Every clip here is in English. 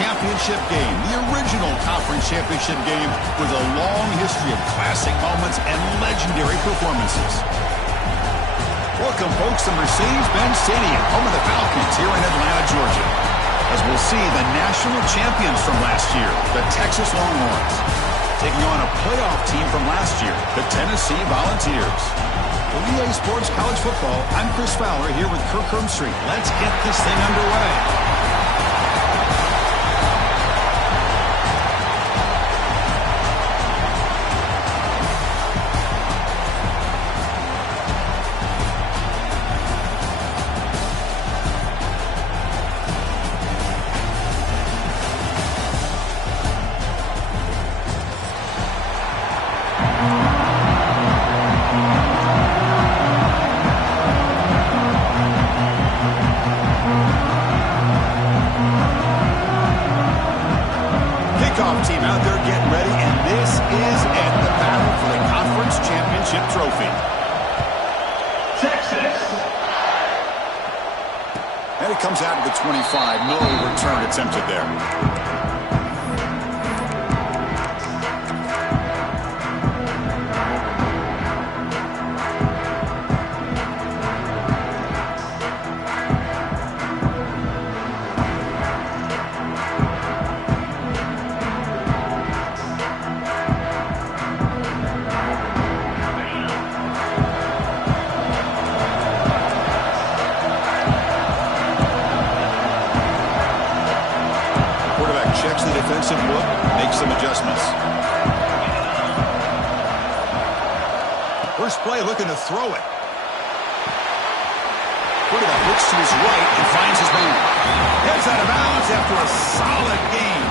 championship game, the original conference championship game with a long history of classic moments and legendary performances. Welcome, folks, to Mercedes-Benz Stadium, home of the Falcons here in Atlanta, Georgia, as we'll see the national champions from last year, the Texas Longhorns, taking on a playoff team from last year, the Tennessee Volunteers. For EA Sports College Football, I'm Chris Fowler here with Kirk Street. Let's get this thing underway. Team out there getting ready, and this is it, the battle for the conference championship trophy. Texas. And it comes out to the 25. No return attempted there. Checks the defensive look, makes some adjustments. First play looking to throw it. Quarterback looks to his right and finds his man. Heads out of bounds after a solid game.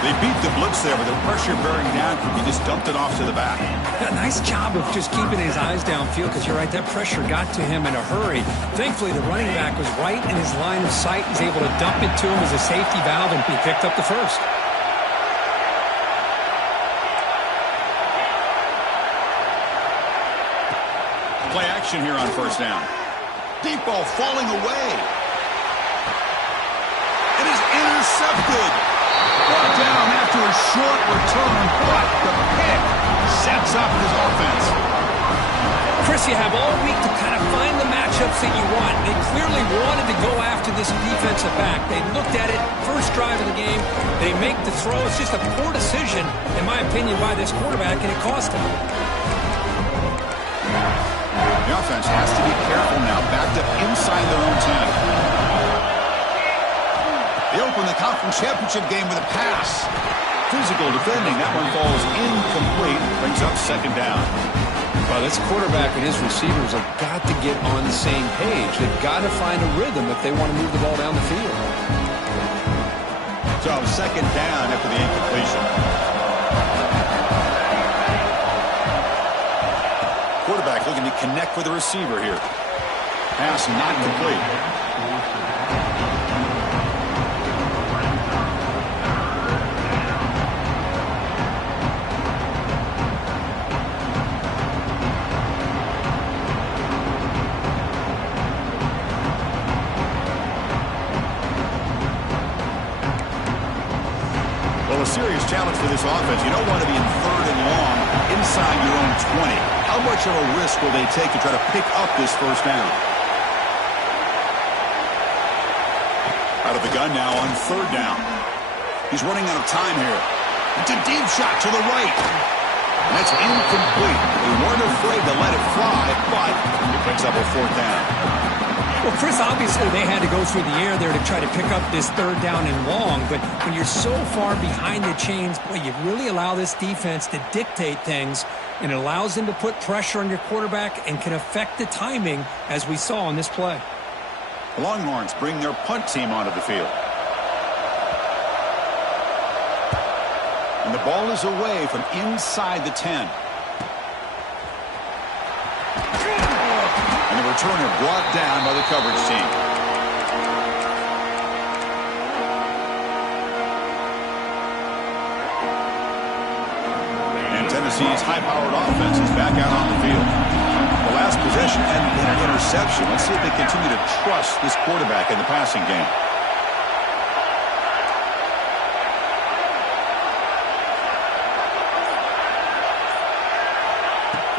They beat the blitz there, but the pressure bearing down. He just dumped it off to the back. A nice job of just keeping his eyes downfield, because you're right, that pressure got to him in a hurry. Thankfully, the running back was right in his line of sight. He's able to dump it to him as a safety valve, and he picked up the first. Play action here on first down. Deep ball falling away. It is intercepted. Brought down after a short return, but the pick sets up his offense. Chris, you have all week to kind of find the matchups that you want. They clearly wanted to go after this defensive back. They looked at it, first drive of the game. They make the throw. It's just a poor decision, in my opinion, by this quarterback, and it cost him. The offense has to be careful now, backed up inside their own 10. They open the conference championship game with a pass. Physical defending. That one falls incomplete. Brings up second down. Well, this quarterback and his receivers have got to get on the same page. They've got to find a rhythm if they want to move the ball down the field. So second down after the incompletion. Quarterback looking to connect with the receiver here. Pass not complete. Well, a serious challenge for this offense. You don't want to be in third and long inside your own 20. How much of a risk will they take to try to pick up this first down? Out of the gun now on third down. He's running out of time here. It's a deep shot to the right. And that's incomplete. They weren't afraid to let it fly, but it picks up a fourth down. Well, Chris, obviously they had to go through the air there to try to pick up this third down and long, but when you're so far behind the chains, boy, you really allow this defense to dictate things, and it allows them to put pressure on your quarterback and can affect the timing, as we saw on this play. The Longhorns bring their punt team onto the field. And the ball is away from inside the 10. And the returner brought down by the coverage team. And Tennessee's high-powered offense is back out on the field. The last possession ended in an interception. Let's see if they continue to trust this quarterback in the passing game.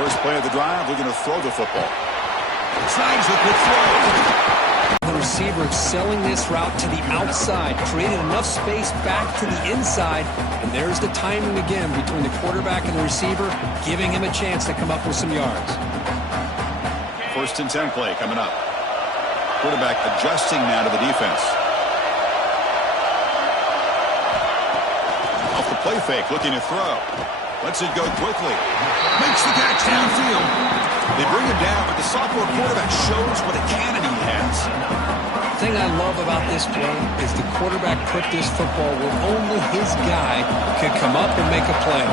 First play of the drive, looking to throw the football. Snags the quick throw. The receiver selling this route to the outside, creating enough space back to the inside, and there's the timing again between the quarterback and the receiver, giving him a chance to come up with some yards. 1st and 10 play coming up. Quarterback adjusting now to the defense. Off the play fake, looking to throw. Lets it go quickly. Makes the catch downfield. They bring him down, but the sophomore quarterback shows what a cannon he has. The thing I love about this play is the quarterback put this football where only his guy could come up and make a play.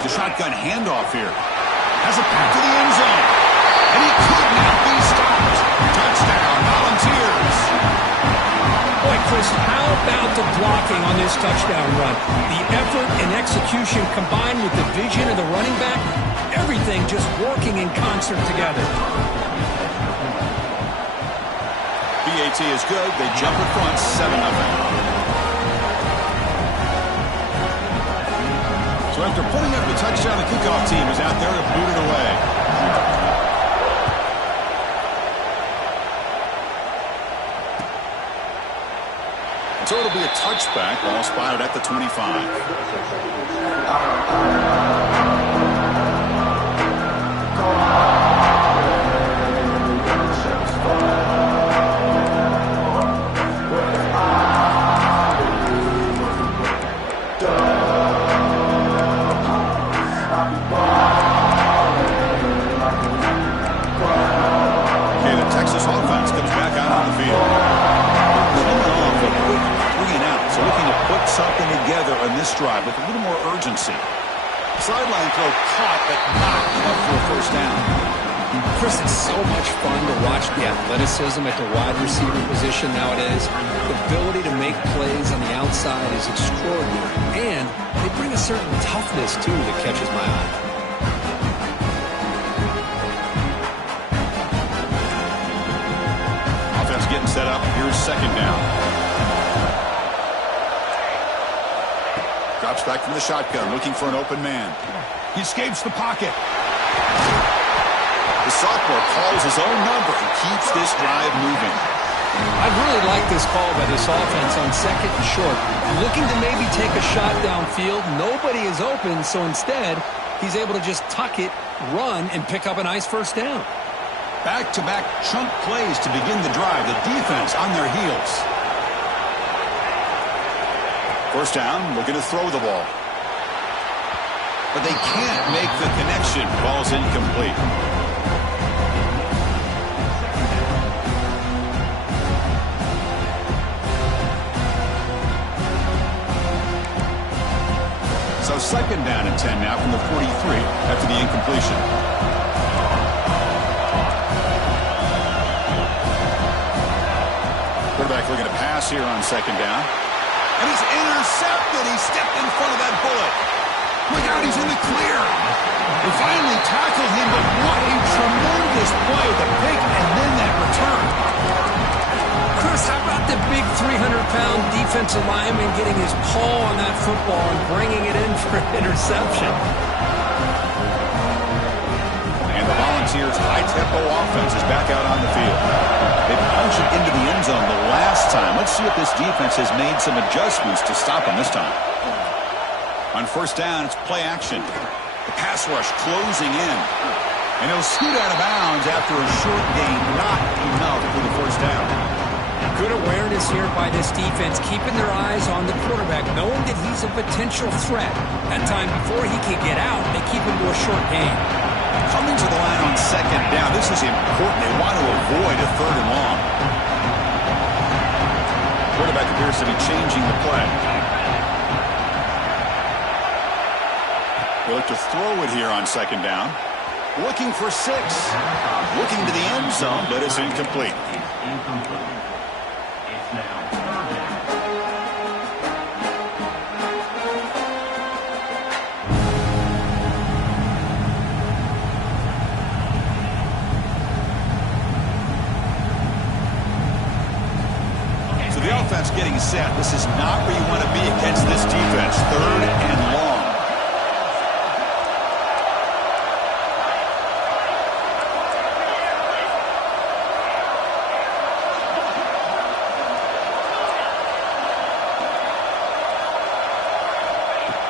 The shotgun handoff here. Has a pass to the end zone. And he could not be stopped. Touchdown, Volunteers. Boy, Chris, how about the blocking on this touchdown run? The effort and execution combined with the vision of the running back, everything just working in concert together. BAT is good. They jump in front, 7-0. So after putting up the touchdown, the kickoff team is out there to boot it away. So it'll be a touchback, ball spotted at the 25. Something together on this drive with a little more urgency. Sideline throw caught, but not enough for a first down. Chris, it's so much fun to watch the athleticism at the wide receiver position nowadays. The ability to make plays on the outside is extraordinary, and they bring a certain toughness, too, that catches my eye. Offense getting set up. Here's 2nd down. Drops back from the shotgun, looking for an open man. He escapes the pocket. The sophomore calls his own number and keeps this drive moving. I really like this call by this offense on 2nd and short. Looking to maybe take a shot downfield. Nobody is open, so instead, he's able to just tuck it, run, and pick up a nice first down. Back-to-back chunk plays to begin the drive. The defense on their heels. First down, looking to throw the ball. But they can't make the connection. Ball's incomplete. So 2nd down and 10 now from the 43 after the incompletion. Quarterback looking to pass here on 2nd down. And he's intercepted. He stepped in front of that bullet. Look out, he's in the clear. They finally tackled him, but what a tremendous play. The pick and then that return. Chris, how about the big 300-pound defensive lineman getting his paw on that football and bringing it in for an interception? And the Volunteers' high-tempo offense is back out on the field. They punched it into the end zone the last time. Let's see if this defense has made some adjustments to stop them this time. On 1st down, it's play action. The pass rush closing in. And he'll scoot out of bounds after a short gain. Not enough for the first down. Good awareness here by this defense, keeping their eyes on the quarterback, knowing that he's a potential threat. That time, before he can get out, they keep him to a short gain. Coming to the line on 2nd down. This is important. They want to avoid a 3rd and long. Quarterback appears to be changing the play. They look to throw it here on 2nd down. Looking for 6. Looking to the end zone, but it's incomplete. So the offense getting set. This is not where you want to be against this defense. 3rd and long.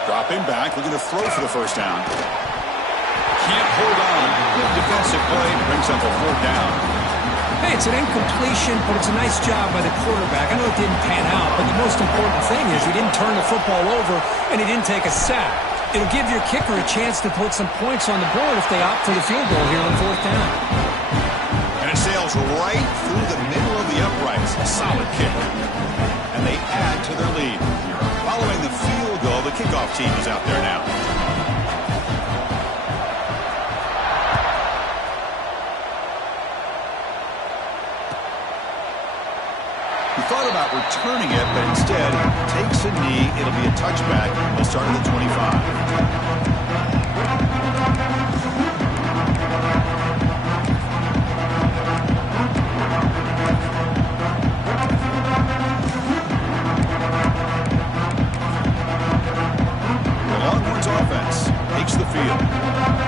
Dropping back, looking to throw for the first down. Can't hold on. Good defensive play. Brings up a 4th down. Hey, it's an incompletion, but it's a nice job by the quarterback. I know it didn't pan out, but the most important thing is he didn't turn the football over and he didn't take a sack. It'll give your kicker a chance to put some points on the board if they opt for the field goal here on 4th down. And it sails right through the middle of the uprights. A solid kick. And they add to their lead. Following the field goal, the kickoff team is out there now. He thought about returning it, but instead takes a knee. It'll be a touchback. He'll start at the 25. Takes the field.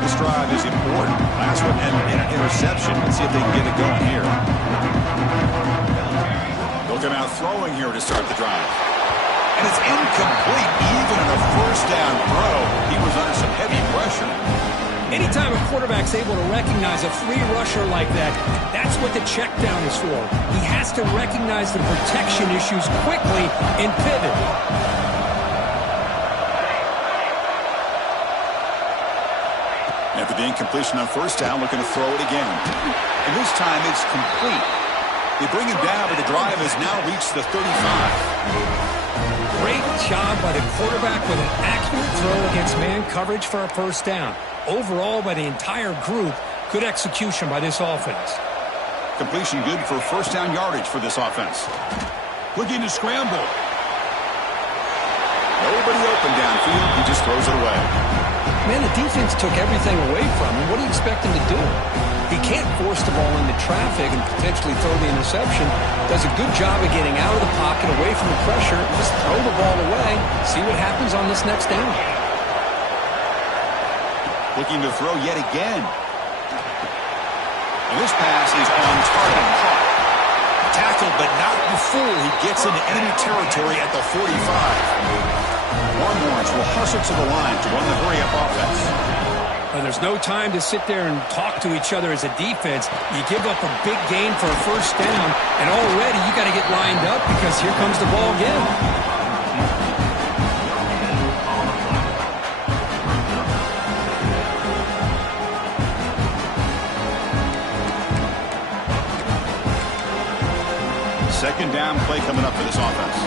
This drive is important. Last one ended in an interception. Let's see if they can get it going here. They'll come out throwing here to start the drive. And it's incomplete. Even in a 1st down throw, he was under some heavy pressure. Anytime a quarterback's able to recognize a free rusher like that, that's what the check down is for. He has to recognize the protection issues quickly and pivot. After the incompletion on 1st down, looking to throw it again. And this time it's complete. They bring him down, but the drive has now reached the 35. Great job by the quarterback with an accurate throw against man coverage for a 1st down. Overall, by the entire group, good execution by this offense. Completion good for 1st down yardage for this offense. Looking to scramble. Nobody open downfield. He just throws it away. Man, the defense took everything away from him. What do you expect him to do? He can't force the ball into traffic and potentially throw the interception. Does a good job of getting out of the pocket, away from the pressure. Just throw the ball away. See what happens on this next down. Looking to throw yet again. And this pass is on target. Caught. Tackled, but not before he gets into enemy territory at the 45. Longhorns will hustle to the line to run the hurry-up offense. Well, there's no time to sit there and talk to each other as a defense. You give up a big gain for a 1st down, and already you got to get lined up because here comes the ball again. Second down play coming up for this offense.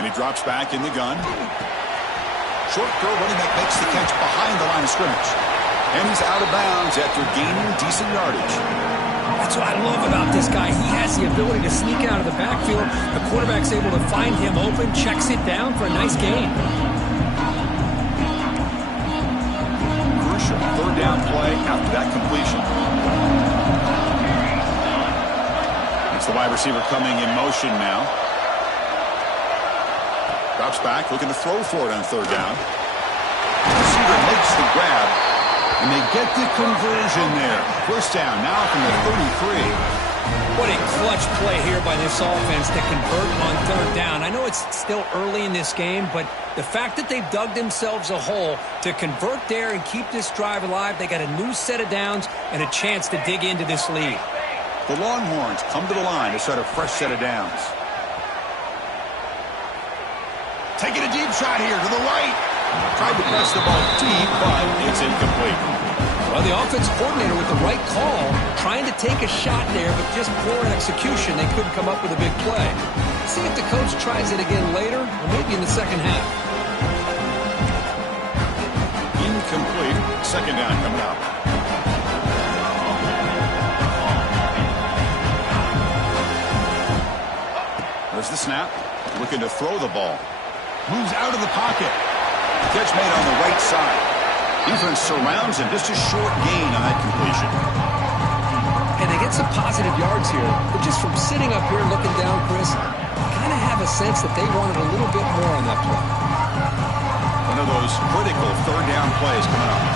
And he drops back in the gun. Short throw, running back makes the catch behind the line of scrimmage. And he's out of bounds after gaining decent yardage. That's what I love about this guy. He has the ability to sneak out of the backfield. The quarterback's able to find him open, checks it down for a nice gain. Crucial 3rd down play after that completion. It's the wide receiver coming in motion now. Drops back, looking to throw for it on 3rd down. The receiver makes the grab, and they get the conversion there. 1st down now from the 33. What a clutch play here by this offense to convert on 3rd down. I know it's still early in this game, but the fact that they've dug themselves a hole to convert there and keep this drive alive, they got a new set of downs and a chance to dig into this lead. The Longhorns come to the line to start a fresh set of downs. Taking a deep shot here to the right. Tried to press the ball deep, but it's incomplete. Well, the offense coordinator with the right call, trying to take a shot there, but just poor execution. They couldn't come up with a big play. See if the coach tries it again later, or maybe in the second half. Incomplete. 2nd down coming up. There's the snap. Looking to throw the ball. Moves out of the pocket. Catch made on the right side. Defense surrounds him. Just a short gain on that completion. get some positive yards here, but just from sitting up here looking down, Chris, I kind of have a sense that they wanted a little bit more on that play. One of those critical third down plays coming up.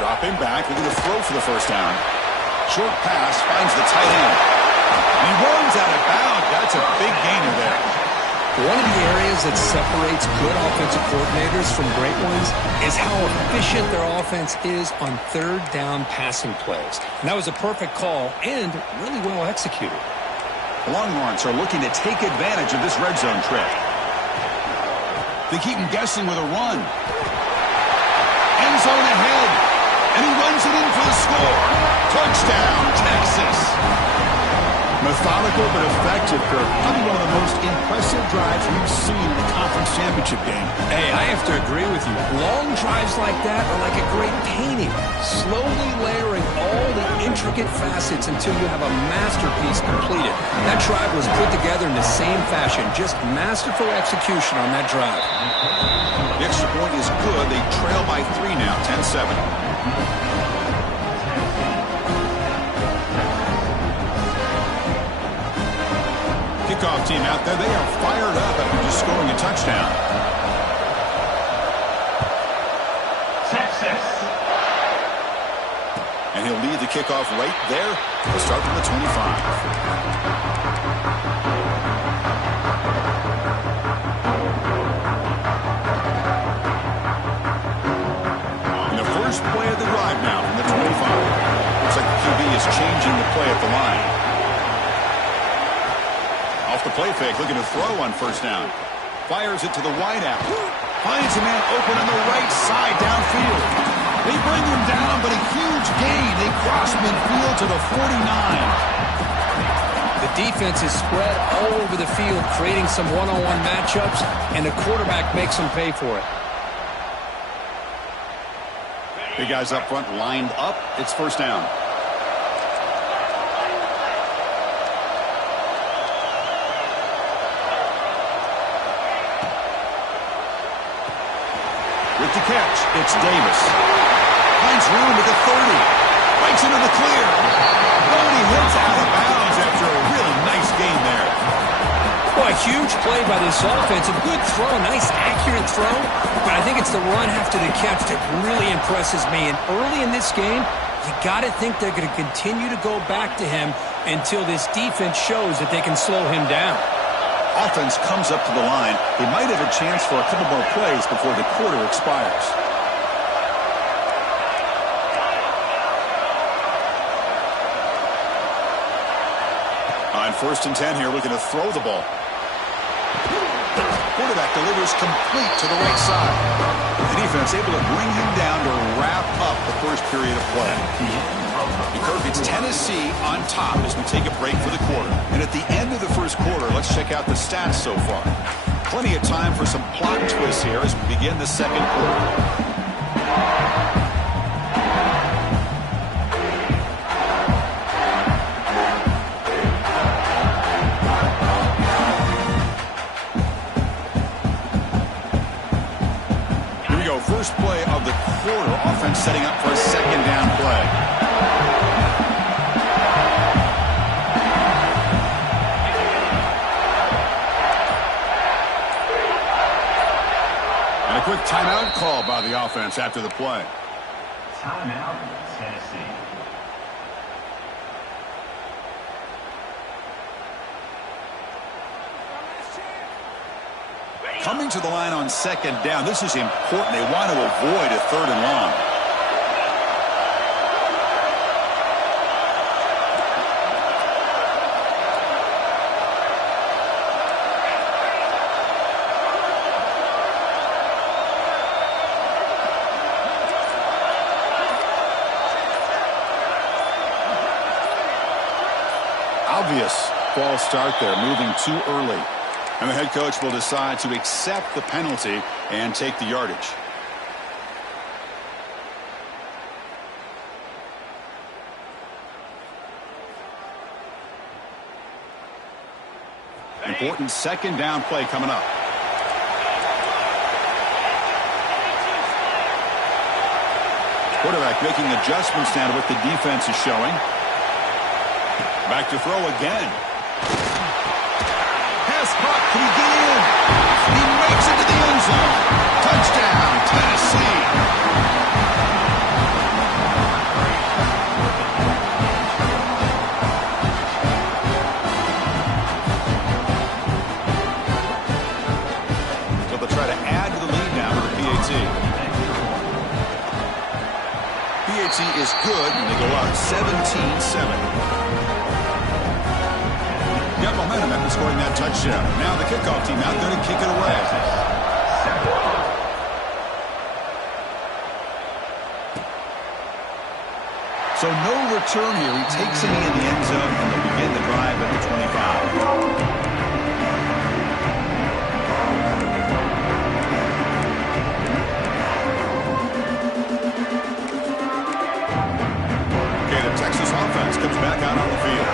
Dropping back, looking to throw for the first down. Short pass finds the tight end. He runs out of bounds. That's a big gainer there. One of the areas that separates good offensive coordinators from great ones is how efficient their offense is on third down passing plays. And that was a perfect call and really well executed. The Longhorns are looking to take advantage of this red zone trip. They keep him guessing with a run. End zone ahead. And he runs it in for the score. Touchdown, Texas. Methodical but effective, Kirk. Probably one of the most impressive drives we've seen in a conference championship game. Hey, I have to agree with you. Long drives like that are like a great painting, slowly layering all the intricate facets until you have a masterpiece completed. That drive was put together in the same fashion, just masterful execution on that drive. The extra point is good. They trail by 3 now, 10-7. Kickoff team out there. They are fired up after just scoring a touchdown. Texas. And he'll lead the kickoff right there. He'll start from the 25. And the first play of the drive now from the 25. Looks like the QB is changing the play at the line. Off the play fake, looking to throw on first down. Fires it to the wideout. Finds a man open on the right side downfield. They bring him down, but a huge gain. They cross midfield to the 49. The defense is spread all over the field, creating some one-on-one matchups, and the quarterback makes them pay for it. Big guys up front lined up. It's first down. With the catch, it's Davis. Finds room at the 30. Breaks into the clear. Bodie hits out of bounds after a really nice game there. Boy, a huge play by this offense. A good throw, nice accurate throw. But I think it's the run after the catch that really impresses me. And early in this game, you got to think they're going to continue to go back to him until this defense shows that they can slow him down. Offense comes up to the line. They might have a chance for a couple more plays before the quarter expires. On 1st and 10 here, looking to throw the ball. Quarterback delivers complete to the right side. The defense able to bring him down to wrap up the first period of play. Kirk, it's Tennessee on top as we take a break for the quarter. And at the end of the first quarter, let's check out the stats so far. Plenty of time for some plot twists here as we begin the second quarter. First play of the quarter. Offense setting up for a second down play. And a quick timeout call by the offense after the play. Timeout, Tennessee. Coming to the line on second down. This is important. They want to avoid a 3rd and long. Obvious false start there, moving too early. And the head coach will decide to accept the penalty and take the yardage. Important second down play coming up. Quarterback making adjustments now to what the defense is showing. Back to throw again. Pass caught. Can he get in? He makes it to the end zone. Touchdown, Tennessee. So they'll try to add to the lead now with the PAT. PAT is good, and they go up 17-7. Got momentum after scoring that touchdown. Now the kickoff team out there to kick it away. So no return here. He takes it in the end zone, and they'll begin the drive at the 25. Okay, the Texas offense comes back out on the field.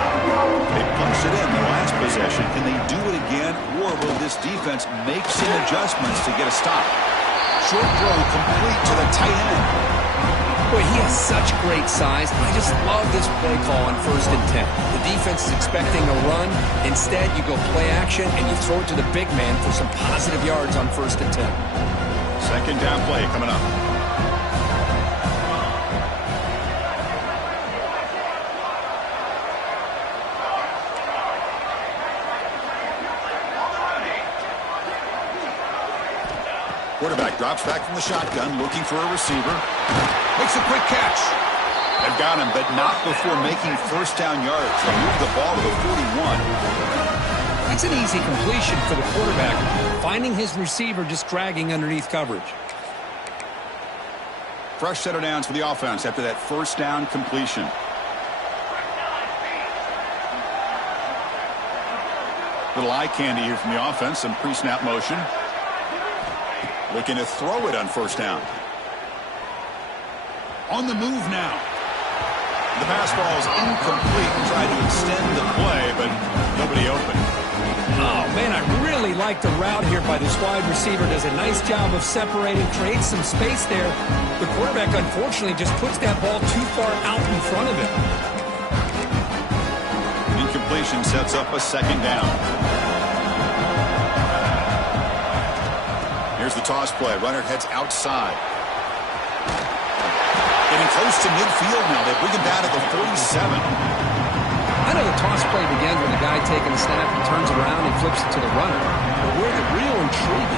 They punched it in the last possession. Can they do it again, or will this defense make some adjustments to get a stop? Short throw complete to the tight end. Boy, he has such great size. I just love this play call on 1st and 10. The defense is expecting a run. Instead, you go play action, and you throw it to the big man for some positive yards on 1st and 10. Second down play coming up. Quarterback drops back from the shotgun, looking for a receiver. Makes a quick catch. They've got him, but not before making first down yards. They move the ball to the 41. That's an easy completion for the quarterback, finding his receiver just dragging underneath coverage. Fresh set of downs for the offense after that first down completion. Little eye candy here from the offense, some pre-snap motion. Looking to throw it on first down. On the move now. The pass ball is incomplete and tried to extend the play, but nobody open. Oh, man, I really like the route here by this wide receiver. Does a nice job of separating, creates some space there. The quarterback, unfortunately, just puts that ball too far out in front of him. Incompletion sets up a second down. Here's the toss play. Runner heads outside. Getting close to midfield now. They bring him down to the 47. I know the toss play begins with the guy taking the snap and turns around and flips it to the runner. But where the real intrigue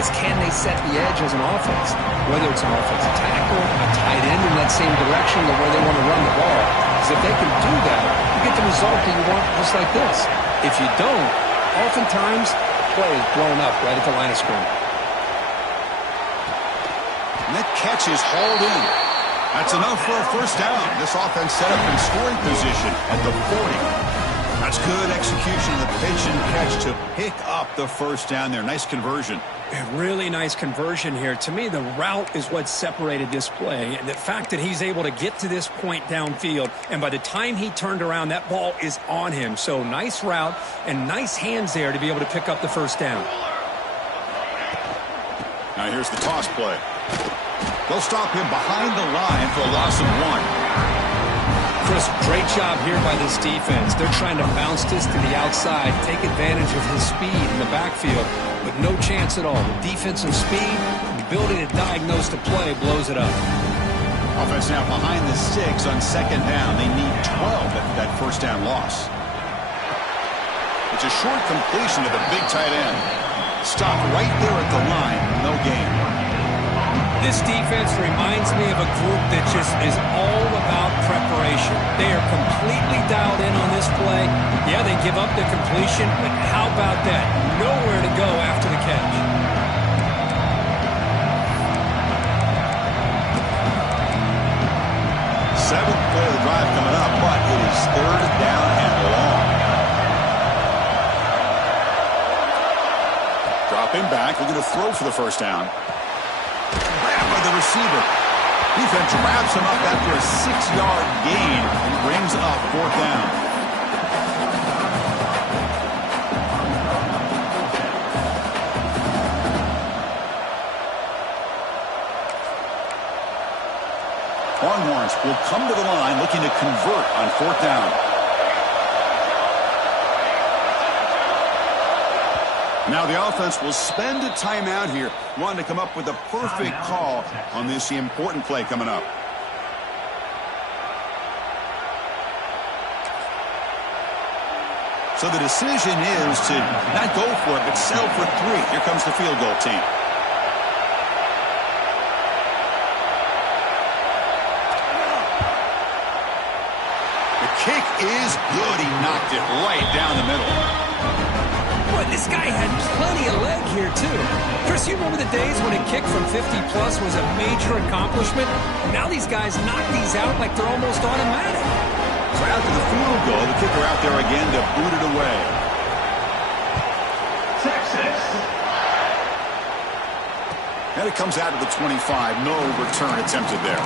is can they set the edge as an offense? Whether it's an offensive tackle, a tight end in that same direction to where they want to run the ball. Because if they can do that, you get the result that you want just like this. If you don't, oftentimes the play is blown up right at the line of scrimmage. And that catch is hauled in. That's enough for a first down. This offense set up in scoring position at the 40. That's good execution of the pitch and catch to pick up the first down there. Nice conversion. A really nice conversion here. To me, the route is what separated this play. And the fact that he's able to get to this point downfield, and by the time he turned around, that ball is on him. So nice route and nice hands there to be able to pick up the first down. Now here's the toss play. They'll stop him behind the line for a loss of 1. Chris, great job here by this defense. They're trying to bounce this to the outside, take advantage of his speed in the backfield, but no chance at all. The defensive speed, the ability to diagnose the play, blows it up. Offense now behind the 6 on second down. They need 12 at that first down loss. It's a short completion to the big tight end. Stop right there at the line. No gain. This defense reminds me of a group that just is all about preparation. They are completely dialed in on this play. Yeah, they give up the completion, but how about that? Nowhere to go after the catch. Seventh play of the drive coming up, but it is third down and long. Dropping back, looking to throw for the first down. Grabbed by the receiver. Defense wraps him up after a 6-yard gain and brings up fourth down. Longhorns will come to the line looking to convert on 4th down. Now the offense will spend a timeout here, wanting to come up with a perfect call on this important play coming up. So the decision is to not go for it, but settle for 3. Here comes the field goal team. The kick is good. He knocked it right down the middle. Boy, this guy had plenty of leg here, too. Chris, you remember the days when a kick from 50-plus was a major accomplishment? Now these guys knock these out like they're almost automatic. So after the field goal, the kicker out there again to boot it away. Texas. And it comes out of the 25. No return attempted there.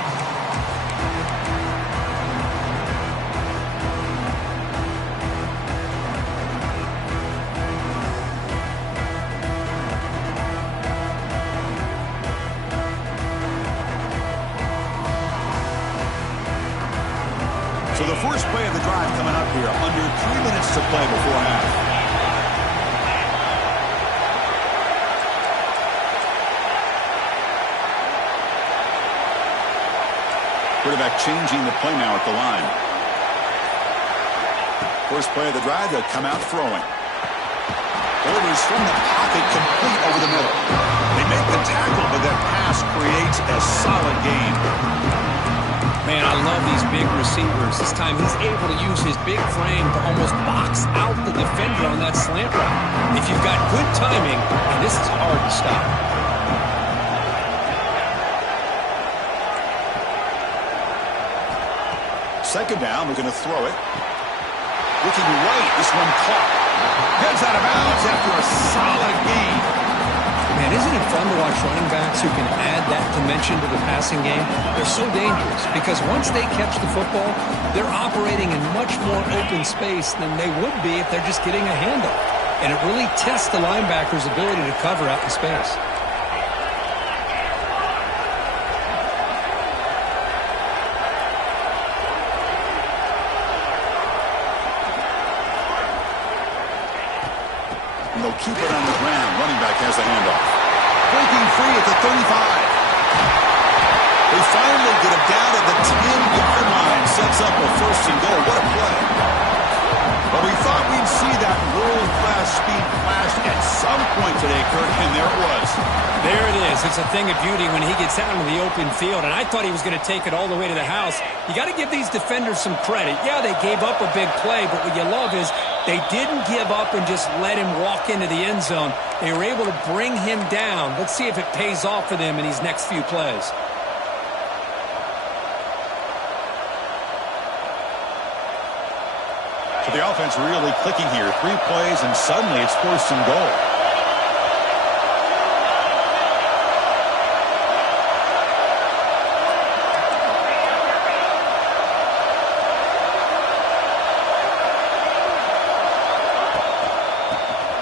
So the first play of the drive coming up here, under 3 minutes to play before half. Quarterback changing the play now at the line. First play of the drive, they'll come out throwing. Delivers from the pocket, complete over the middle. They make the tackle, but that pass creates a solid gain. Man, I love these big receivers. This time he's able to use his big frame to almost box out the defender on that slant route. If you've got good timing, and this is hard to stop. Second down, we're going to throw it. Looking right, this one caught. Heads out of bounds after a solid gain. Man, isn't it fun to watch running backs who can add that dimension to the passing game? They're so dangerous because once they catch the football, they're operating in much more open space than they would be if they're just getting a handoff. And it really tests the linebacker's ability to cover out in space. And they'll keep it on the ground. Running back has the handoff. Breaking free at the 35. They finally get it down at the 10-yard line. Sets up a 1st and goal. What a play. But we thought we'd see that world-class speed flash at some point today, Kurt, and there it was. There it is. It's a thing of beauty when he gets out into the open field, and I thought he was going to take it all the way to the house. You got to give these defenders some credit. Yeah, they gave up a big play, but what you love is they didn't give up and just let him walk into the end zone. They were able to bring him down. Let's see if it pays off for them in these next few plays. So the offense really clicking here. 3 plays, and suddenly it's 1st and goal.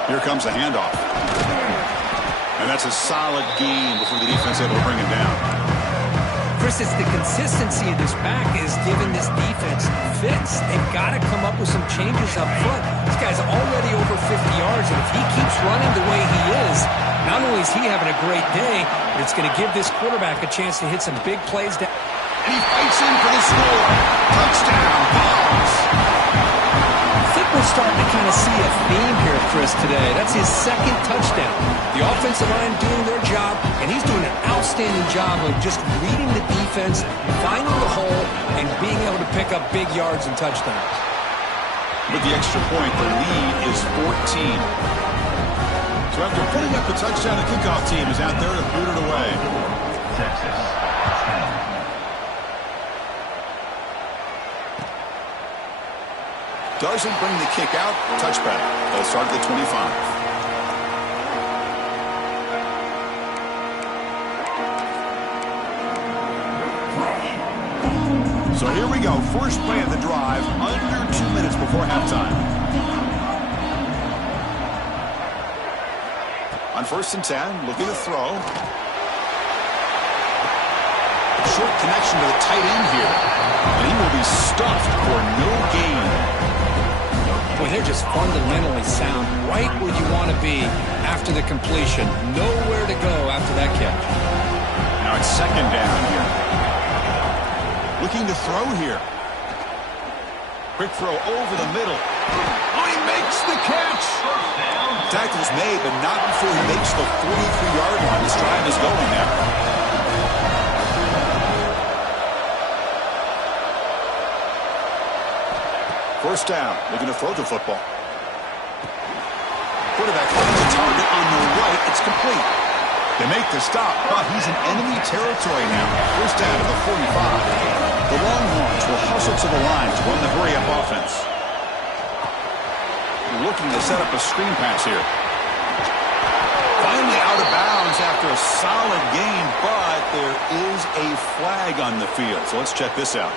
Here comes a handoff. And that's a solid gain before the defense able to bring him down. Chris, it's the consistency of this back is giving this defense fits. They've got to come up with some changes up front. This guy's already over 50 yards, and if he keeps running the way he is, not only is he having a great day, but it's going to give this quarterback a chance to hit some big plays down. And he fights in for the score. Touchdown, Dogs. I think we're starting to kind of see a theme here, Chris, today. That's his 2nd touchdown. The offensive line doing their job, and he's doing an outstanding job of just reading the defense, finding the hole, and being able to pick up big yards and touchdowns. With the extra point, the lead is 14. So after putting up the touchdown, the kickoff team is out there to boot it away. Texas. Doesn't bring the kick out. Touchback. They'll start at the 25. So here we go. First play of the drive, under 2 minutes before halftime. On 1st and 10, looking to throw. Short connection to the tight end here. And he will be stuffed for no gain. Boy, they're just fundamentally sound. Right where you want to be after the completion. Nowhere to go after that catch. Now it's second down here. Looking to throw here. Quick throw over the middle. Oh, he makes the catch. Tackle's made, but not before he makes the 43-yard line. This drive is going now. First down, looking to throw the football. Quarterback finds a target on the right. It's complete. They make the stop, but he's in enemy territory now. First down to the 45. The Longhorns will hustle to the line to run the hurry-up offense. Looking to set up a screen pass here. Finally out of bounds after a solid gain, but there is a flag on the field. So let's check this out.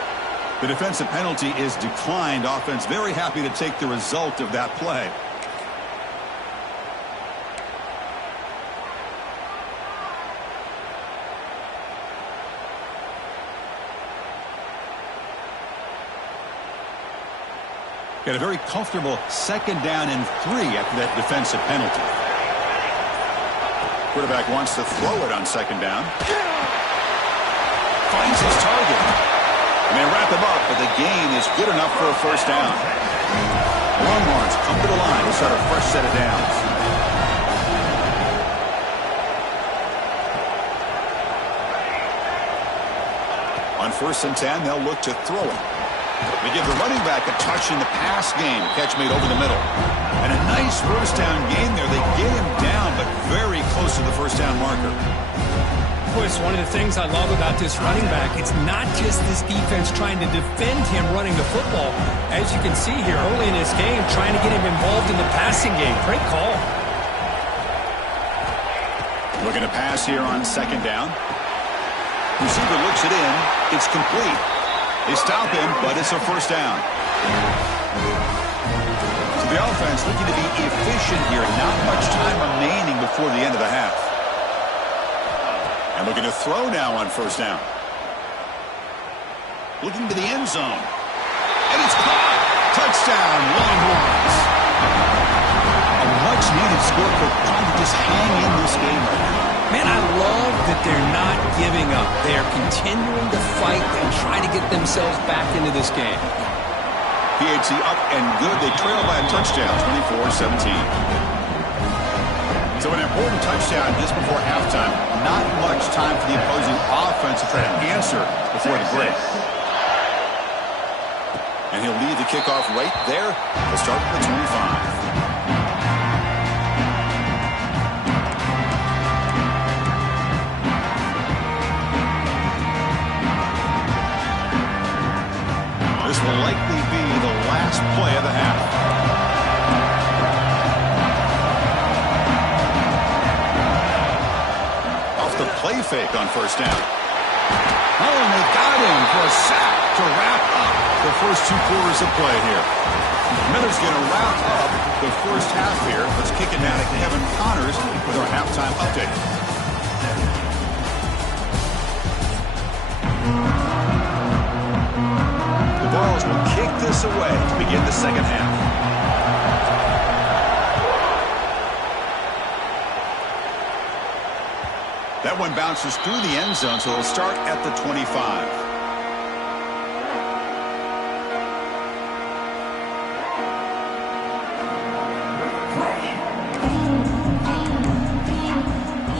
The defensive penalty is declined. Offense very happy to take the result of that play. Got a very comfortable second down and 3 after that defensive penalty. Quarterback wants to throw it on second down. Finds his target. And they wrap him up, but the gain is good enough for a first down. Longhorns come to the line to start a fresh set of downs. On 1st and 10, they'll look to throw it. They give the running back a touch in the pass game. Catch made over the middle. And a nice first down gain there. They get him down, but very close to the first down marker. Boy, it's one of the things I love about this running back. It's not just this defense trying to defend him running the football. As you can see here early in this game, trying to get him involved in the passing game. Great call. Looking to pass here on second down. Receiver looks it in. It's complete. They stop him, but it's a first down. So the offense looking to be efficient here. Not much time remaining before the end of the half. And looking to throw now on first down. Looking to the end zone. And it's caught. Touchdown, Longhorns. A much-needed score for trying to just hang in this game right now. Man, I love that they're not giving up. They are continuing to fight and try to get themselves back into this game. PHC up and good. They trail by a touchdown, 24-17. So an important touchdown just before halftime. Not much time for the opposing offense to try to answer before the break. And he'll lead the kickoff right there. We'll start with the 25. This will likely be the last play of the half. Off the play fake on first down. Oh, and they got him for a sack to wrap up the first 2 quarters of play here. Miller's going to wrap up the first half here. Let's kick it now to Kevin Connors with our halftime update. The Vols will kick this away to begin the second half. That one bounces through the end zone, so it'll start at the 25.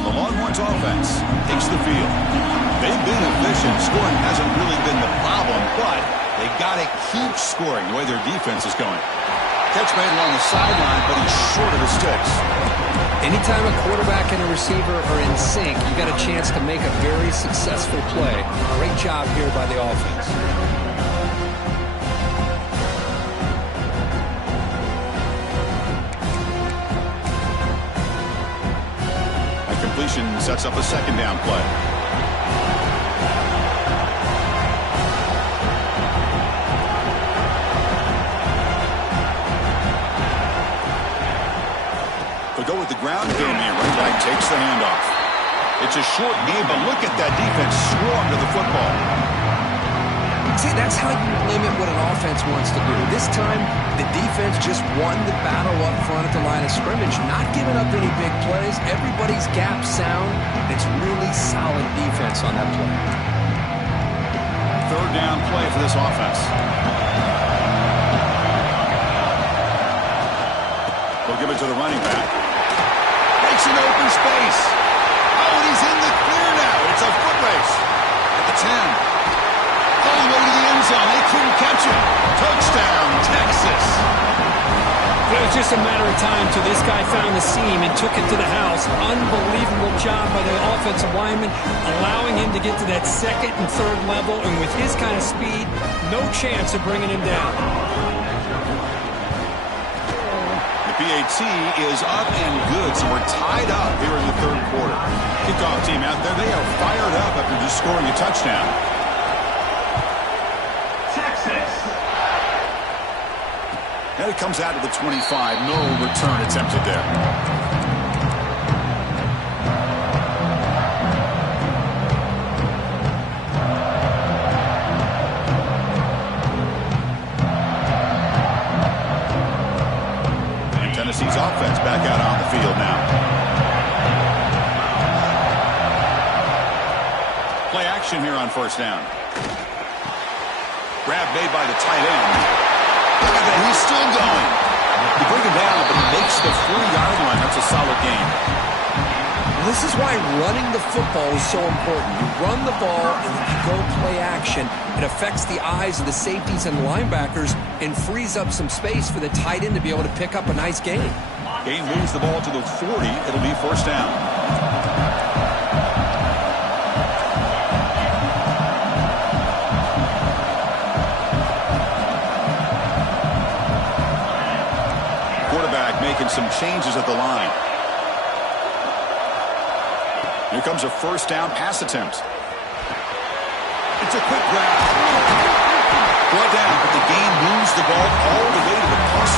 The Longhorns offense takes the field. They've been efficient. Scoring hasn't really been the problem, but they got to keep scoring the way their defense is going. Catch made along the sideline, but he's short of his sticks. Anytime a quarterback and a receiver are in sync, you got a chance to make a very successful play. Great job here by the offense. That completion sets up a second down play. Go with the ground game here. Running back takes the handoff. It's a short game, but look at that defense swarm to the football. See, that's how you limit what an offense wants to do. This time, the defense just won the battle up front at the line of scrimmage, not giving up any big plays. Everybody's gap sound. It's really solid defense on that play. Third down play for this offense. They'll give it to the running back. Makes an open space. Oh, and he's in the clear now. It's a foot race at the 10. All the way to the end zone. They couldn't catch him. Touchdown, Texas. It was just a matter of time till this guy found the seam and took it to the house. Unbelievable job by the offensive lineman, allowing him to get to that second and third level. And with his kind of speed, no chance of bringing him down. The PAT is up and good, so we're tied up here in the third quarter. Kickoff team out there, they are fired up after just scoring a touchdown. And it comes out to the 25. No return attempted there. And Tennessee's offense back out on the field now. Play action here on first down. Grab made by the tight end. Look at that, he's still going. You bring him down, but he makes the 40-yard line. That's a solid gain. This is why running the football is so important. You run the ball and then you go play action. It affects the eyes of the safeties and linebackers and frees up some space for the tight end to be able to pick up a nice gain. Gain moves the ball to the 40. It'll be first down. Making some changes at the line. Here comes a first down pass attempt. It's a quick grab. Brought down, but the gain moves the ball all the way to the plus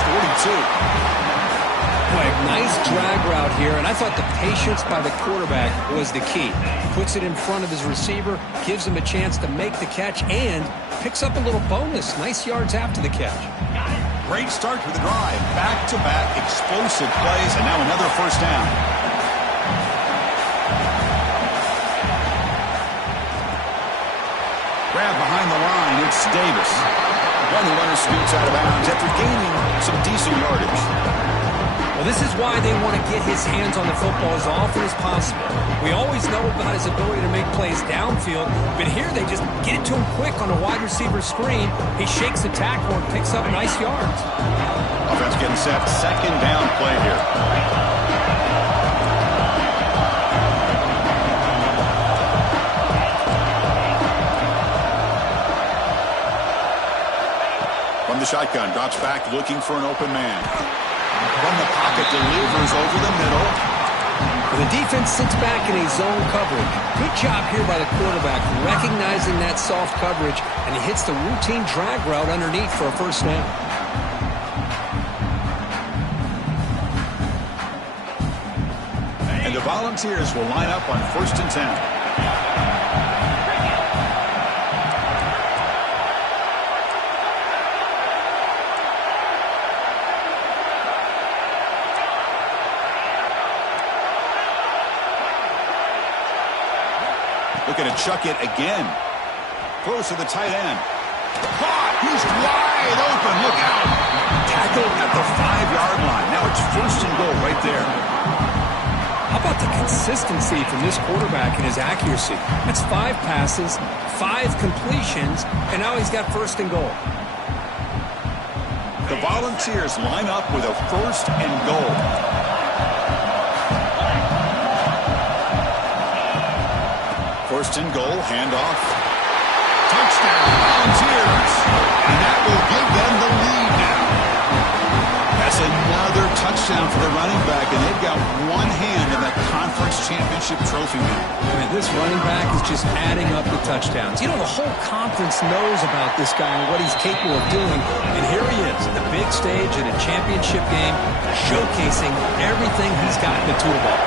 42. Boy, nice drag route here, and I thought the patience by the quarterback was the key. Puts it in front of his receiver, gives him a chance to make the catch, and picks up a little bonus. Nice yards after the catch. Great start to the drive. Back-to-back explosive plays, and now another first down. Grab behind the line. It's Davis. And the runner scoots out of bounds after gaining some decent yardage. Well, this is why they want to get his hands on the football as often as possible. We always know about his ability to make plays downfield, but here they just get it to him quick on a wide receiver screen. He shakes the tackle and picks up nice yards. Offense getting set. Second down play here. From the shotgun, drops back looking for an open man. From the pocket, delivers over the middle. The defense sits back in a zone coverage. Good job here by the quarterback, recognizing that soft coverage, and he hits the routine drag route underneath for a first down. And the Volunteers will line up on 1st and 10. Looking to chuck it again. Throws to the tight end. Caught. He's wide open. Look out. Tackled at the 5-yard line. Now it's 1st and goal right there. How about the consistency from this quarterback and his accuracy? That's 5 passes, 5 completions, and now he's got 1st and goal. The Volunteers line up with a 1st and goal. First and goal, handoff. Touchdown, Volunteers. And that will give them the lead now. That's another touchdown for the running back, and they've got one hand in that conference championship trophy now. Man, this running back is just adding up the touchdowns. You know, the whole conference knows about this guy and what he's capable of doing. And here he is, the big stage in a championship game, showcasing everything he's got in the toolbox.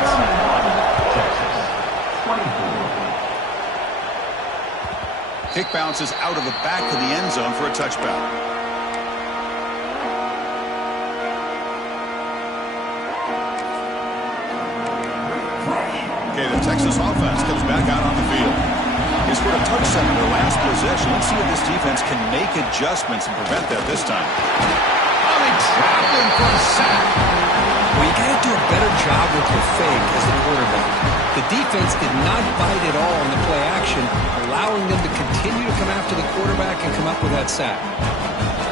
24. Kick bounces out of the back of the end zone for a touchback. Okay, the Texas offense comes back out on the field. They scored a touchdown in their last possession. Let's see if this defense can make adjustments and prevent that this time. Oh, they dropped him for a sack. Well, you got to do a better job with your fake as the quarterback. The defense did not bite at all on the play action, allowing them to continue to come after the quarterback and come up with that sack.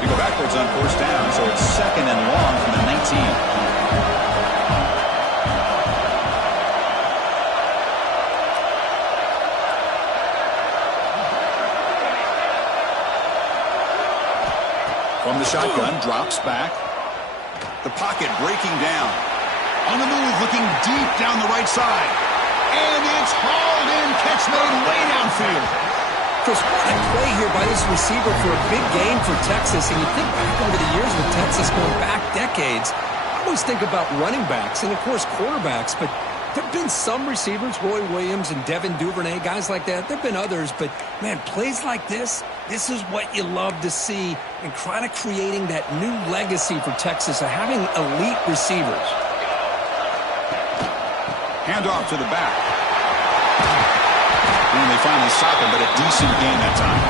We go backwards on first down, so it's 2nd and long from the 19. From the shotgun, drops back. The pocket breaking down. On the move, looking deep down the right side. And it's hauled in, catch made way downfield. Chris, what a play here by this receiver for a big gain for Texas. And you think back over the years with Texas going back decades, I always think about running backs and, of course, quarterbacks. But there have been some receivers, Roy Williams and Devin Duvernay, guys like that. There have been others. But, man, plays like this is what you love to see and kind of creating that new legacy for Texas of having elite receivers. Handoff to the back. And they finally stop him, but a decent gain that time.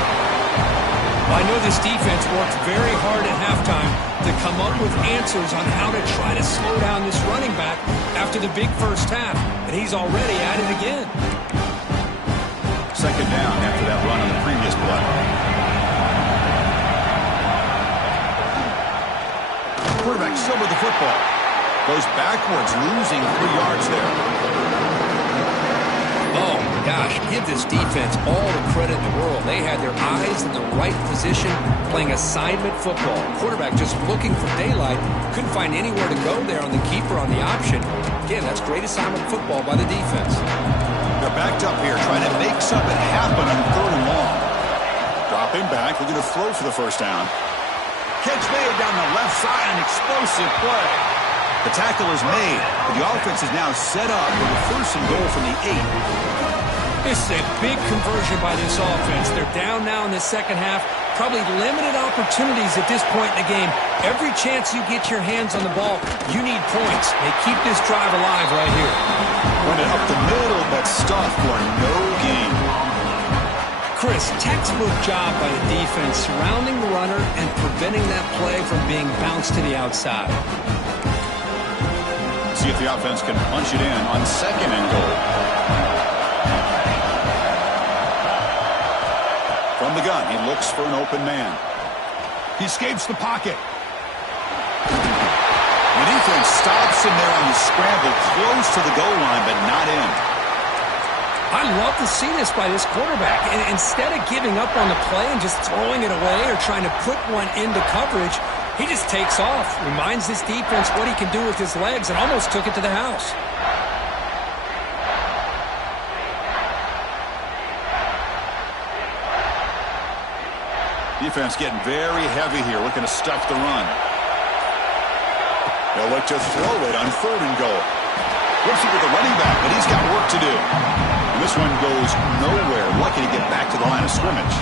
Well, I know this defense worked very hard at halftime to come up with answers on how to try to slow down this running back after the big first half, and he's already at it again. 2nd down after that run on the previous play. Quarterback still with the football. Goes backwards, losing 3 yards there. Oh, my gosh, give this defense all the credit in the world. They had their eyes in the right position, playing assignment football. Quarterback just looking for daylight. Couldn't find anywhere to go there on the keeper on the option. Again, that's great assignment football by the defense. They're backed up here, trying to make something happen on 3rd and long. Dropping back, looking to throw for the first down. Catch made down the left side, an explosive play. The tackle is made, but the offense is now set up with a 1st and goal from the 8. This is a big conversion by this offense. They're down now in the second half. Probably limited opportunities at this point in the game. Every chance you get your hands on the ball, you need points. They keep this drive alive right here. Running up the middle, but stuffed for no gain. Chris, textbook job by the defense surrounding the runner and preventing that play from being bounced to the outside. See if the offense can punch it in on 2nd and goal. From the gun, he looks for an open man. He escapes the pocket. The defense stops him there on the scramble, close to the goal line, but not in. I love to see this by this quarterback. And instead of giving up on the play and just throwing it away or trying to put one into coverage, he just takes off, reminds this defense what he can do with his legs, and almost took it to the house. Defense getting very heavy here, looking to stuff the run. They'll look to throw it on 3rd and goal. Looks it with the running back, but he's got work to do. And this one goes nowhere. Lucky to get back to the line of scrimmage.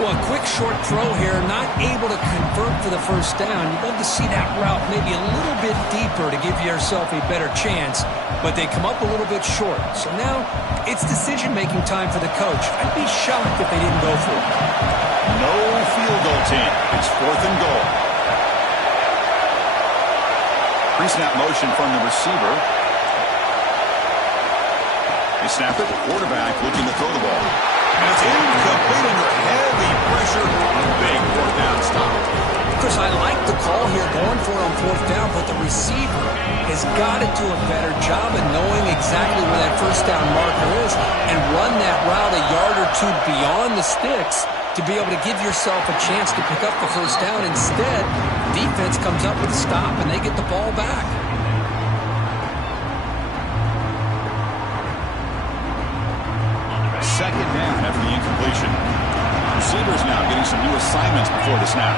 Well, a quick short throw here, not able to convert for the first down. You'd love to see that route maybe a little bit deeper to give yourself a better chance, but they come up a little bit short. So now it's decision-making time for the coach. I'd be shocked if they didn't go for it. No field goal team. It's 4th and goal. Pre-snap motion from the receiver. They snap it. Quarterback looking to throw the ball. And it's incomplete under heavy pressure. A big 4th down stop. Chris, I like the call here going for it on 4th down, but the receiver has got to do a better job of knowing exactly where that first down marker is and run that route a yard or two beyond the sticks to be able to give yourself a chance to pick up the first down. Instead, defense comes up with a stop and they get the ball back. Second down after the incompletion. Receivers now getting some new assignments before the snap.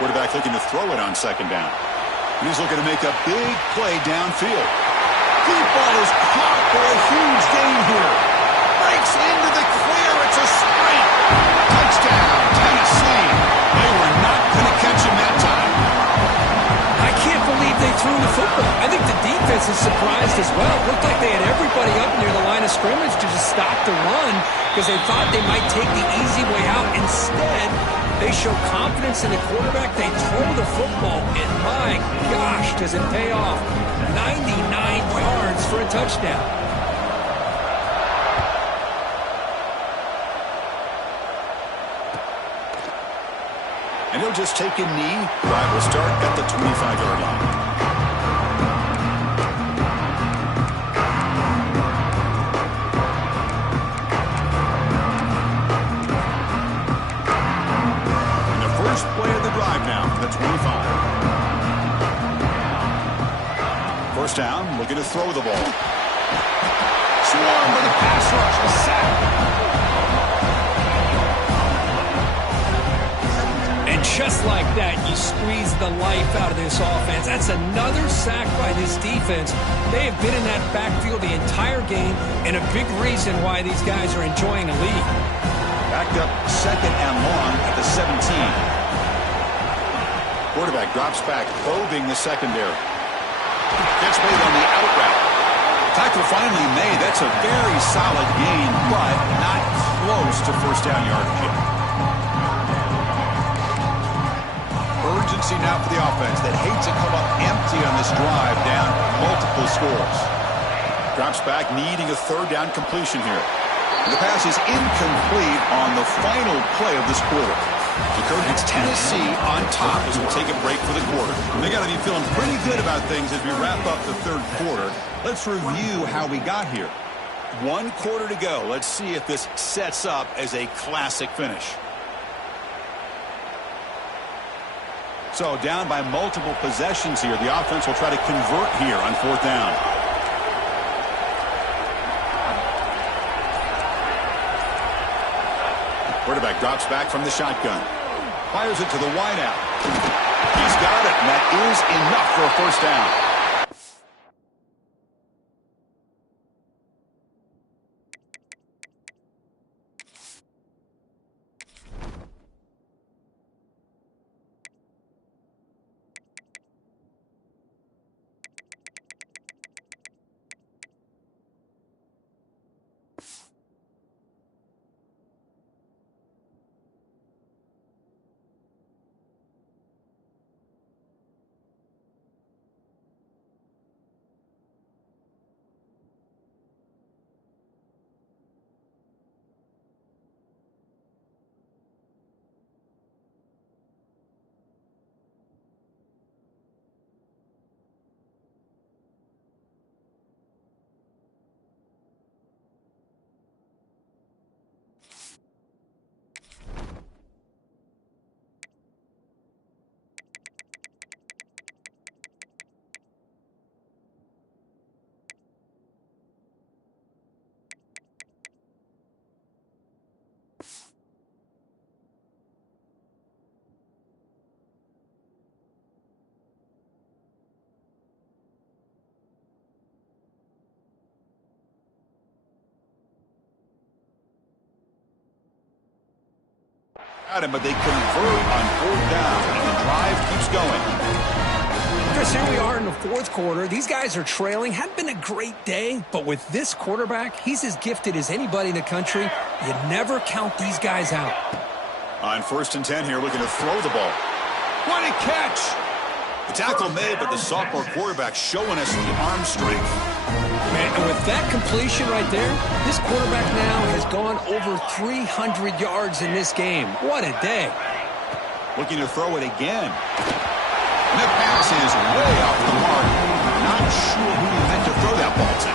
Quarterback looking to throw it on second down. He's looking to make a big play downfield. Deep ball is caught for a huge gain here. Breaks into the clear. It's a sprint. Touchdown, Tennessee. They were not going to catch him that time. I can't believe they threw the football. I think the defense is surprised as well. It looked like they had everybody up near the line of scrimmage to just stop the run because they thought they might take the easy way out. Instead, they show confidence in the quarterback. They throw the football, and my gosh, does it pay off. 99 yards for a touchdown. And he'll just take a knee. Drive will start at the 25-yard line. And the first play of the drive now, the 25. First down, looking to throw the ball. Swarm with a pass rush, a sack. And just like that, you squeeze the life out of this offense. That's another sack by this defense. They have been in that backfield the entire game, and a big reason why these guys are enjoying a lead. Backed up second and long at the 17. Quarterback drops back, probing the secondary. Gets made on the out route. Tackle finally made. That's a very solid gain, but not close to first down yardage yet. Urgency now for the offense that hates to come up empty on this drive, down multiple scores. Drops back, needing a third down completion here. And the pass is incomplete on the final play of this quarter. It's Tennessee on top as we take a break for the quarter. And they got to be feeling pretty good about things as we wrap up the third quarter. Let's review how we got here. 1 quarter to go. Let's see if this sets up as a classic finish. So down by multiple possessions here. The offense will try to convert here on fourth down. Quarterback drops back from the shotgun. Fires it to the wideout. He's got it, and that is enough for a first down. But they convert on fourth down, and the drive keeps going. Chris, here we are in the fourth quarter. These guys are trailing. Hadn't been a great day, but with this quarterback, he's as gifted as anybody in the country. You never count these guys out. On 1st and 10 here, looking to throw the ball. What a catch! The tackle made, but the sophomore quarterback showing us the arm strength. Man, and with that completion right there, this quarterback now has gone over 300 yards in this game. What a day. Looking to throw it again. And that pass is way off the mark. Not sure who he meant to throw that ball to.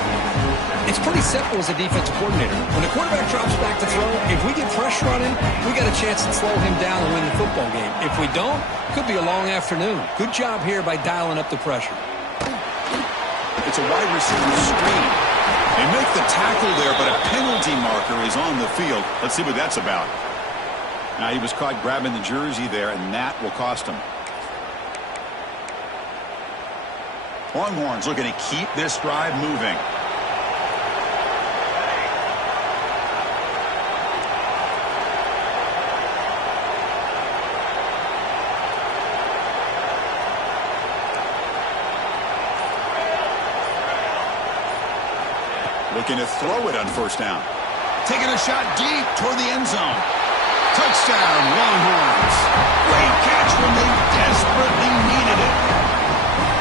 It's pretty simple as a defensive coordinator. When the quarterback drops back to throw, if we get pressure on him, we got a chance to slow him down and win the football game. If we don't, could be a long afternoon. Good job here by dialing up the pressure. It's a wide receiver screen. They make the tackle there, but a penalty marker is on the field. Let's see what that's about. Now, he was caught grabbing the jersey there, and that will cost him. Longhorns looking to keep this drive moving. Looking to throw it on first down. Taking a shot deep toward the end zone. Touchdown, Longhorns. Great catch when they desperately needed it.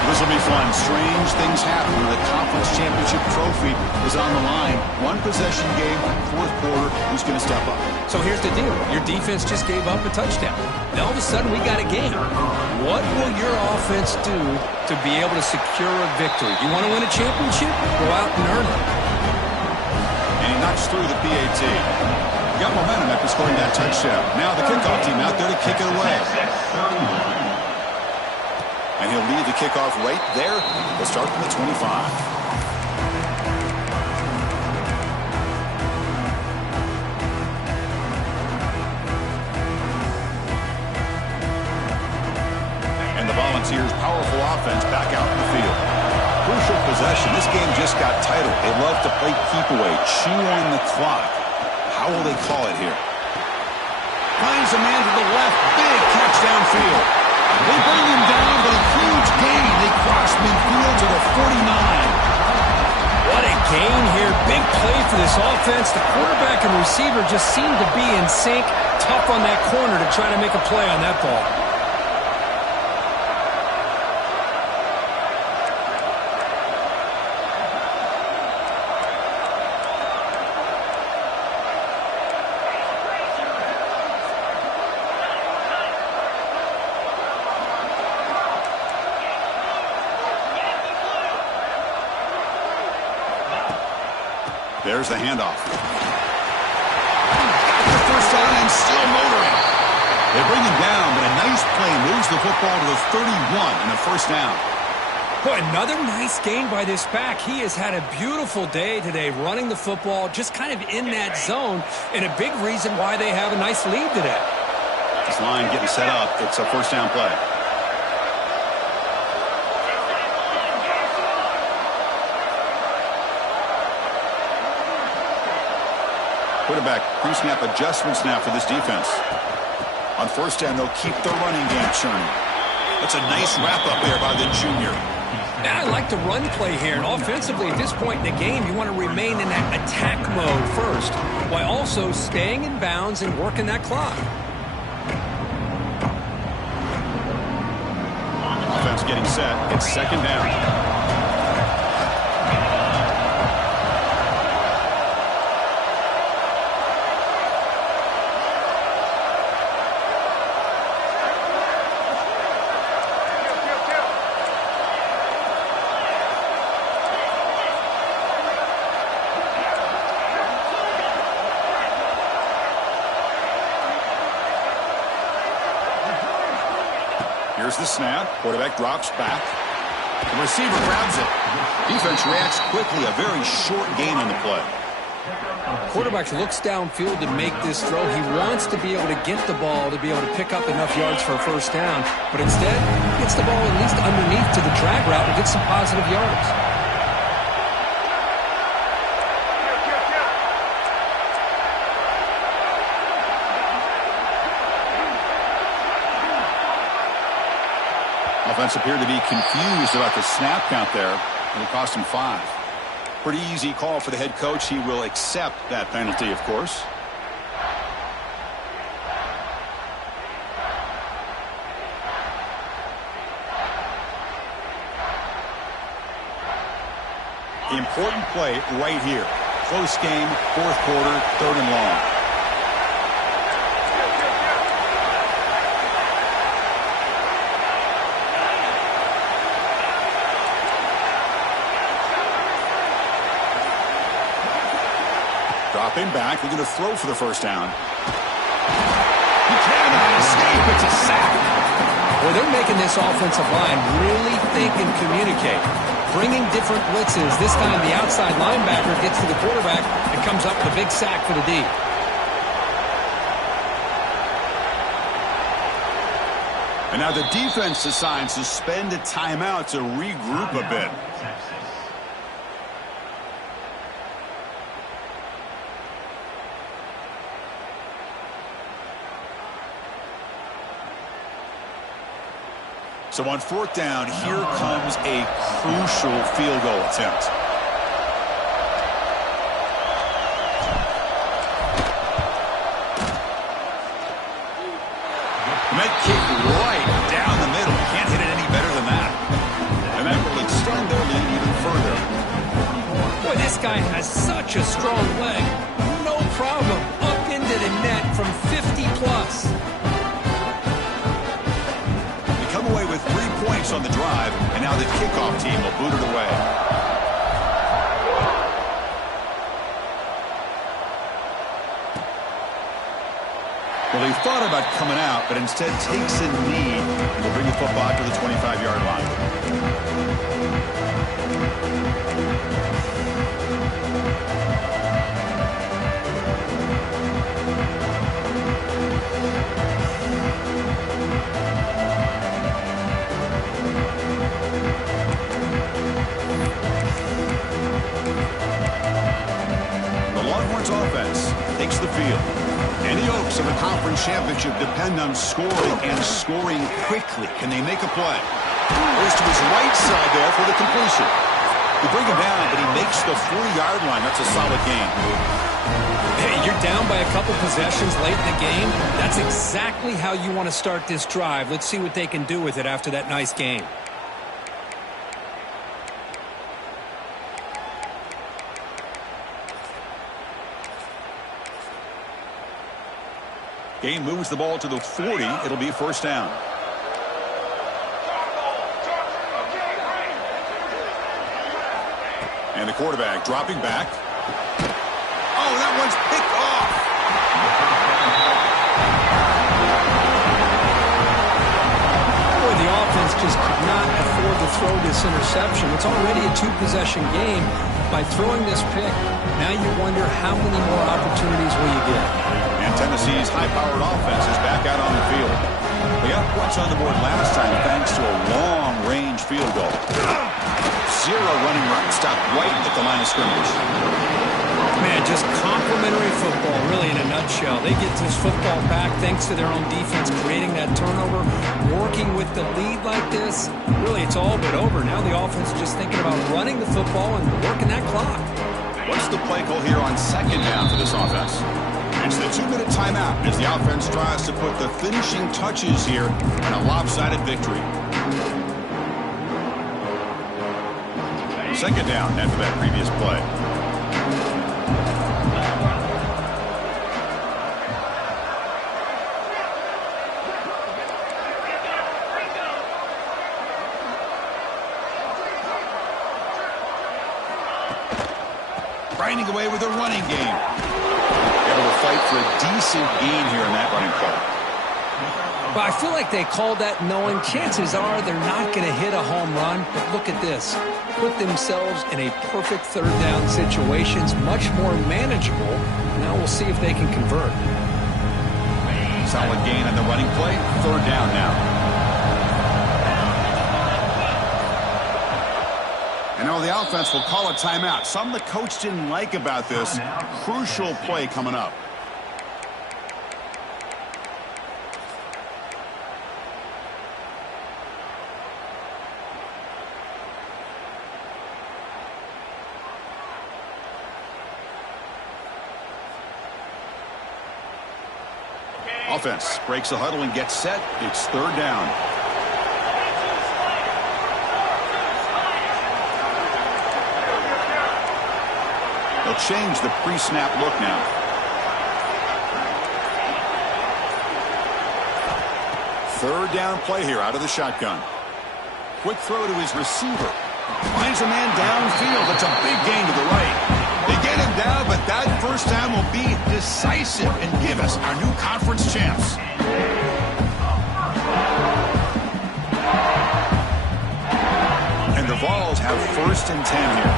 This will be fun. Strange things happen when the conference championship trophy is on the line. One possession game, fourth quarter. Who's going to step up? So here's the deal. Your defense just gave up a touchdown. Now all of a sudden we got a game. What will your offense do to be able to secure a victory? You want to win a championship? Go out and earn it. And he knocks through the PAT. Got momentum after scoring that touchdown. Now the kickoff team out there to kick it away. And he'll lead the kickoff right there. They'll start from the 25. And the Volunteers' powerful offense back out in the field. Crucial possession. This game just got tighter. They love to play keep away, chew on the clock. How will they call it here? Finds a man to the left. Big catch downfield. They bring him down, but a huge gain. They cross midfield to the 49. What a gain here. Big play for this offense. The quarterback and receiver just seem to be in sync. Tough on that corner to try to make a play on that ball. There's the handoff. Got the first down and still motoring. They bring him down, but a nice play moves the football to the 31 and a first down. Boy, another nice gain by this back. He has had a beautiful day today running the football, just kind of in that zone, and a big reason why they have a nice lead today. This line getting set up. It's a first down play. Quarterback pre-snap adjustments now for this defense. On first down, they'll keep the running game churning. That's a nice wrap-up there by the junior. Now, I like the run play here, and offensively at this point in the game, you want to remain in that attack mode first, while also staying in bounds and working that clock. Offense getting set. It's second down. Here's the snap. Quarterback drops back. The receiver grabs it. Defense reacts quickly. A very short gain on the play. Quarterback looks downfield to make this throw. He wants to be able to get the ball to be able to pick up enough yards for a first down. But instead, he gets the ball at least underneath to the drag route and gets some positive yards. Offense appeared to be confused about the snap count there, and it cost him 5. Pretty easy call for the head coach. He will accept that penalty, of course. Important play right here. Close game, fourth quarter, third and long. Dropping back, they're going to throw for the first down. He cannot escape. It's a sack. Well, they're making this offensive line really think and communicate. Bringing different blitzes. This time the outside linebacker gets to the quarterback and comes up with a big sack for the D. And now the defense decides to spend a timeout to regroup a bit. So on fourth down, here comes a crucial field goal attempt. And that kick right down the middle. Can't hit it any better than that. And that will extend their lead even further. Boy, this guy has such a strong leg. No problem. Up into the net from 50 plus. Come away with 3 points on the drive, and now the kickoff team will boot it away. Well, he thought about coming out, but instead takes a knee and will bring the football to the 25-yard line. Offense takes the field. And the Oaks of the conference championship depend on scoring and scoring quickly. Can they make a play? Goes to his right side there for the completion. They bring him down, but he makes the 40-yard line. That's a solid gain. Hey, you're down by a couple possessions late in the game. That's exactly how you want to start this drive. Let's see what they can do with it after that nice game. Game moves the ball to the 40. It'll be first down. And the quarterback dropping back. Oh, that one's picked off. Boy, the offense just could not afford to throw this interception. It's already a two-possession game. By throwing this pick, now you wonder how many more opportunities will you get. And Tennessee's high-powered offense is back out on the field. They got points on the board last time thanks to a long-range field goal. Zero running run. Stopped right at the line of scrimmage. Man, just complimentary football, really, in a nutshell. They get this football back thanks to their own defense, creating that turnover, working with the lead like this. Really, it's all but over. Now the offense is just thinking about running the football and working that clock. What's the play call here on second down for this offense? It's the 2-minute timeout as the offense tries to put the finishing touches here in a lopsided victory. Second down after that previous play. Grinding away with a running game. Able to fight for a decent gain here in that running play. But I feel like they called that knowing chances are they're not going to hit a home run. But look at this. Put themselves in a perfect third down situations, much more manageable. Now we'll see if they can convert. Solid gain on the running play. Third down now. And now the offense will call a timeout. Something the coach didn't like about this. Crucial play coming up. Offense breaks the huddle and gets set. It's third down. They'll change the pre-snap look now. Third down play here out of the shotgun. Quick throw to his receiver. Finds a man downfield. It's a big gain to the right. They get him down, but that first down will be decisive and give us our new conference champs. And the Vols have 1st and 10 here.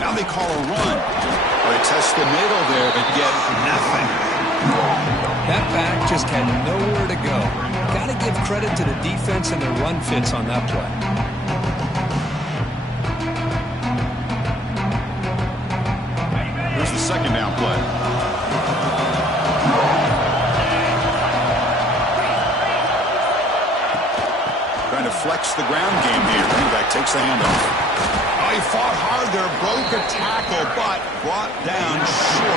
Now they call a run. They test the middle there, but get nothing. That back just had nowhere to go. Got to give credit to the defense and their run fits on that play. Here's the second down play. Trying to flex the ground game here. Running back takes the handoff. Oh, he fought hard there, broke a tackle, but brought down short.